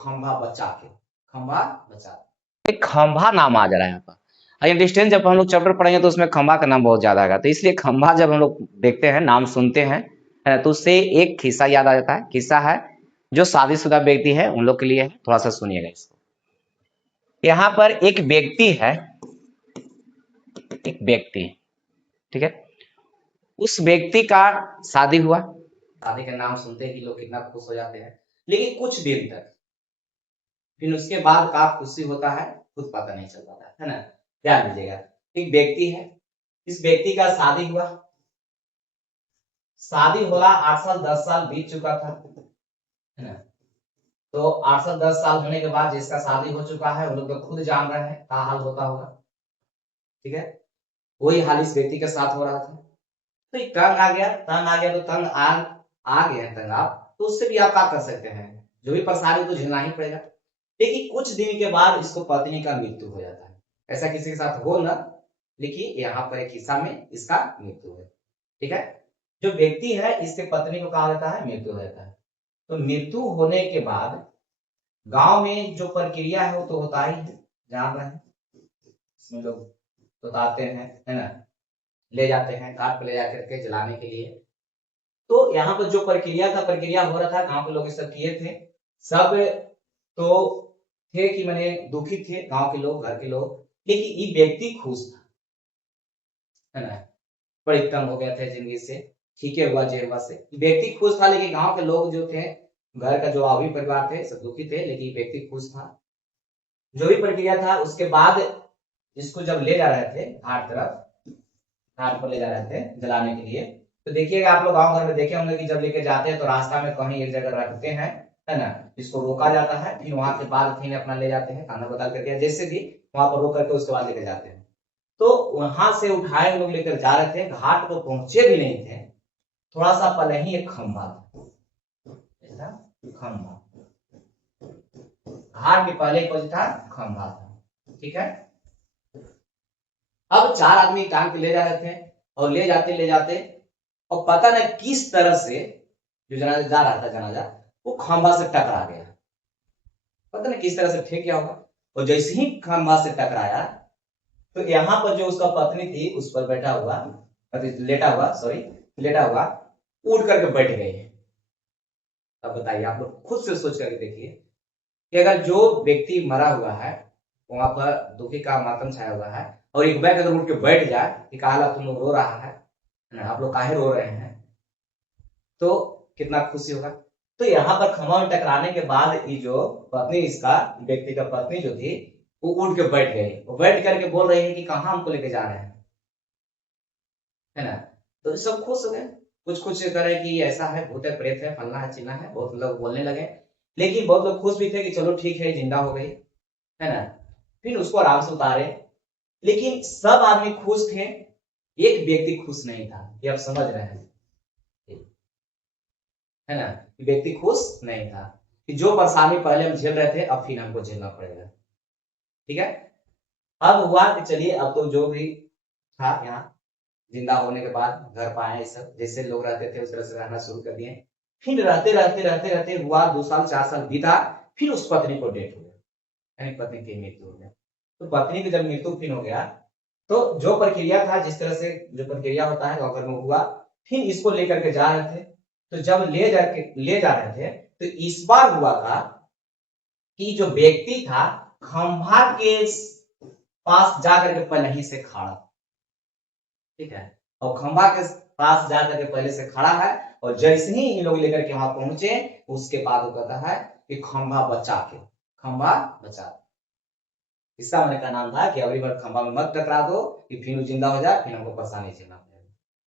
खंभा बचा के, खंभा बचा के। एक खंभा नाम आ जा रहा है यहाँ पर। आई अंडरस्टैंड, जब हम लोग चैप्टर पढ़ेंगे तो उसमें खंभा का नाम बहुत ज्यादा आएगा, तो इसलिए खंभा जब हम लोग देखते हैं, नाम सुनते हैं, तो उससे एक किस्सा याद आ जाता है। किस्सा है जो शादीशुदा व्यक्ति है उन लोग के लिए है, थोड़ा सा सुनिएगा इसको। यहाँ पर एक व्यक्ति है, एक व्यक्ति, ठीक है, उस व्यक्ति का शादी हुआ। शादी का नाम सुनते ही लोग कितना खुश हो जाते हैं, लेकिन कुछ दिन तक, फिर उसके बाद का खुशी होता है खुद पता नहीं चल पाता है ना। ध्यान दीजिएगा, एक व्यक्ति है, इस व्यक्ति का शादी हुआ, शादी होला 8 साल 10 साल बीत चुका था, है ना। तो 8 साल 10 साल होने के बाद जिसका शादी हो चुका है वो लोग तो खुद जान रहे हैं क्या हाल होता होगा, ठीक है। वही हाल इस व्यक्ति के साथ हो रहा था। तो एक तंग आ गया, तंग आ गया, तो तंग आ गया तंग आप, तो उससे भी आप क्या कर सकते हैं, जो भी परेशानी तो झेलना ही पड़ेगा। लेकिन कुछ दिन के बाद इसको पत्नी का मृत्यु हो जाता है। ऐसा किसी के साथ हो ना, लेकिन यहाँ पर एक हिस्सा में इसका मृत्यु है, ठीक है। जो व्यक्ति है इसके पत्नी को कहा जाता है मृत्यु हो जाता है। तो मृत्यु होने के बाद गांव में जो प्रक्रिया है वो तो होता ही है, जान रहे हैं, इसमें लोग बताते हैं, है ना, ले जाते हैं घाट पर ले जाकर के जलाने के लिए। तो यहाँ पर जो प्रक्रिया हो रहा था, गांव के लोग सब किए थे, सब तो थे कि मैंने दुखी थे गांव के लोग, घर के लोग, लेकिन ये व्यक्ति खुश था, है ना, बड़ी तंग हो गया था जिंदगी से, ठीक है हुआ जे हुआ से, व्यक्ति खुश था, लेकिन गांव के लोग जो थे, घर का जो अभी परिवार थे सब दुखी थे, लेकिन व्यक्ति खुश था। जो भी प्रक्रिया था उसके बाद इसको जब ले जा रहे थे घाट तरफ, घाट पर ले जा रहे थे जलाने के लिए, तो देखिएगा आप लोग गांव घर में देखे होंगे कि जब लेके जाते हैं तो रास्ता में कहीं एक जगह रखते हैं, है ना, इसको रोका जाता है, फिर वहां के बाद फिर अपना ले जाते हैं खाना बदल करके, जैसे भी वहां पर रोक करके उसके बाद लेके जाते हैं। तो वहां से उठाए लोग लेकर जा रहे थे, घाट को पहुंचे भी नहीं थे, थोड़ा सा पहले ही एक खंभा था, खंभा, घाट के पहले कुछ था, खंभा था, ठीक है। अब 4 आदमी टांग के ले जा रहे थे, और ले जाते और पता नहीं किस तरह से जो जनाजा जा रहा था, जनाजा वो खंभा से टकरा गया, पता नहीं किस तरह से ठेक गया होगा। और जैसे ही खंभा से टकराया तो यहाँ पर जो उसका पत्नी थी उस पर बैठा हुआ, लेटा हुआ उड़ करके बैठ गई। अब बताइए, आप लोग खुद से सोच करके देखिए कि अगर जो व्यक्ति मरा हुआ है वहां पर दुखी का मातम छाया हुआ है, और एक बैग अगर उठ के बैठ जाए कि काला तुम लोग रो रहा है, आप लोग काहे रो रहे हैं, तो कितना खुशी होगा। तो यहाँ पर खंभा में टकराने के बाद ये जो पत्नी, इसका व्यक्ति का पत्नी जो थी, वो उठ के बैठ गई, वो बैठ करके बोल रही है कि कहाँ हमको लेके जा रहे हैं, है ना। तो सब खुश हो गए, कुछ करे कि ऐसा है, भूत है, प्रेत है, फलना है, चिन्ना है, बहुत लोग बोलने लगे, लेकिन बहुत लोग खुश भी थे कि चलो ठीक है जिंदा हो गई, है ना। फिर उसको आराम से उतारे, लेकिन सब आदमी खुश थे, एक व्यक्ति खुश नहीं था, ये आप समझ रहे हैं, है ना। व्यक्ति खुश नहीं था कि जो परेशानी पहले हम झेल रहे थे अब फिर हमको झेलना पड़ेगा, ठीक है। अब हुआ कि चलिए अब तो जो भी था यहाँ जिंदा होने के बाद घर पर आए, सब जैसे लोग रहते थे उस तरह से रहना शुरू कर दिए। फिर रहते हुआ 2 साल 4 साल बीता, फिर उस पत्नी को डेथ हो गया, यानी पत्नी की मृत्यु हो गया। तो पत्नी की जब मृत्यु फिर हो गया, तो जो प्रक्रिया था, जिस तरह से जो प्रक्रिया होता है गाँव घर में हुआ, फिर इसको लेकर के जा रहे थे। तो जब ले जा रहे थे तो इस बार हुआ था कि जो व्यक्ति था खंभा के पास जाकर के पहले ही से खड़ा, ठीक है, और खंभा के पास जाकर के पहले से खड़ा है, और जैसे ही इन लोग लेकर के वहां पहुंचे उसके बाद वो कहता है कि खंभा बचा के, खंभा बचा। इसका मैंने का नाम था कि अगली बार खंभा में मत टकरा दो कि फिर जिंदा हो जाए, फिर हमको परेशानी झेलना।